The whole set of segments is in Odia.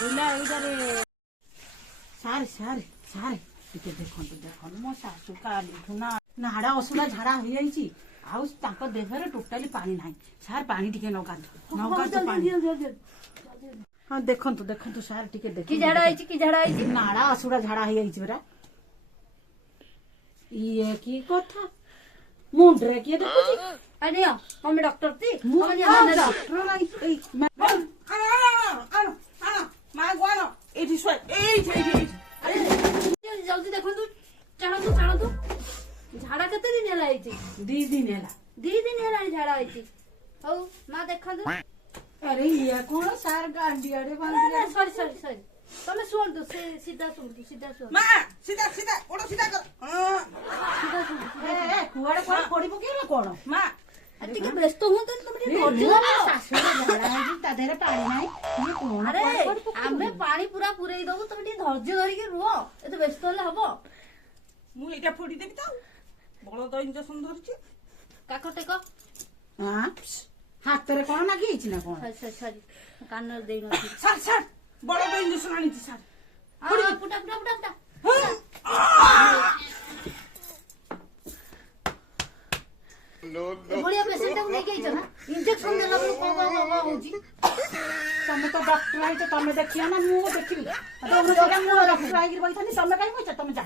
ସାର୍ ସାର୍ ସାର୍ ଟିକେ ଦେଖନ୍ତୁ ଦେଖନ୍ତୁ ମୋ ଶାଶୁ କାଲିଠୁ ନାଡା ଅସୁରା ଝାଡା ହେଇଯାଇଛି ଆଉ ତାଙ୍କ ଦେହରେ ଟୋଟାଲି ପାଣି ନାହିଁ ସାର୍ ପାଣି ଟିକେ ନଗାନ୍ତୁ ପାଣି ହଁ ଦେଖନ୍ତୁ ଦେଖନ୍ତୁ ସାର୍ ଟିକେ କି ଝାଡା ହେଇଛି କି ଝାଡା ହେଇଛି ନାଡା ଅସୁରା ଝାଡା ହେଇଯାଇଛି ପରା ଇଏ କି କଥା ମୁଣ୍ଡରେ କିଏ ଦେଖୁଛି ଆଣିଅ ତମେ ଡକ୍ଟର ତି ଡକ୍ଟର ନାହିଁ ଏଇଠି ଜଲ୍ଦି ଦେଖନ୍ତୁ ଚାଣନ୍ତୁ ଚାଣନ୍ତୁ ଝାଡା କେତେ ଦିନ ହେଲା ହେଇଛି 2 ଦିନ ହେଲା 2 ଦିନ ହେଲାଣି ଝାଡା ହେଇଛି ହଉ ମା ଦେଖନ୍ତୁ ଆରେ ଇଏ କଣ ସାର୍ ଗାଣ୍ଡିଆରେ ସରି ସରି ସରି ତମେ ଶୁଣନ୍ତୁ ସେ ସିଧା ଶୁଣନ୍ତୁ ସିଧା ଶୁଣନ୍ତୁ ମା ସିଧା ସିଧା ଓଡ ସିଧା କର ସିଧା ଶୁଣନ୍ତୁ କୁଆଡେ କୁଆଡେ ପଡି ପକେଇଲ କଣ ମା ଟିକେ ବ୍ୟସ୍ତ ହୁଅନ୍ତୁ ତମେ ଟିକେ ଧୈର୍ଯ୍ୟ ଧର ତା ଦେହରେ ପାଣି ନାହିଁ ଆରେ ଆମେ ପାଣି ପୁରା ପୁରେଇ ଦବୁ ତମେ ଟିକେ ଧୈର୍ଯ୍ୟ ଧରିକି ରୁହ ଏତେ ବ୍ୟସ୍ତ ହେଲେ ହବ ମୁଁ ଏଇଟା ଫୋଡିଦେବି ତ ବଳଦ ଇଞ୍ଜେକ୍ସନ ଧରିଛି କାକ ଟେକ ହାତରେ କଣ ନାଗି ହେଇଛି ନା କଣ ସରି ସରି କାନରେ ଦେଇନଥିଲି ସାର୍ ସାର୍ ବଳଦ ଇଞ୍ଜେକ୍ସନ ଆଣିଛି ସାର୍ ଫୁଟା ଫୁଟା ଫୁଟା ଫୁଟା ଏଭଳିଆ ପେସେଣ୍ଟକୁ ନେଇକି ଆଇଛ ନା ଇଞ୍ଜେକ୍ସନ ଦେଲା ବେଳକୁ କଣ ହଉଛି ତମେ ତ ଡକ୍ଟର ହେଇଛ ତମେ ଦେଖିବ ନା ମୁଁ ଦେଖିବି ମୁଁ ଡକ୍ଟର ହେଇକି ବଇଥାନ୍ତି ତମେ କାହିଁ ବଇଛ ତମେ ଯା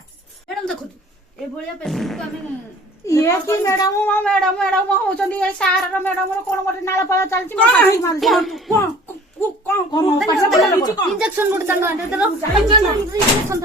ମ୍ୟାଡାମ ଦେଖନ୍ତୁ ଏଭଳିଆ ପେସେଣ୍ଟକୁ ଆମେ ଇଏ କି ମ୍ୟାଡାମ ମ୍ୟାଡାମ ହଉଛନ୍ତି ଏଇ ସାରର ମ୍ୟାଡାମର କଣ ଗୋଟେ ନାଳ ପାଳ ଚାଲିଛି ଇଞ୍ଜେକ୍ସନ ଗୋଟେ ତାଙ୍କ ଦେଲ ଇଞ୍ଜେକ୍ସନ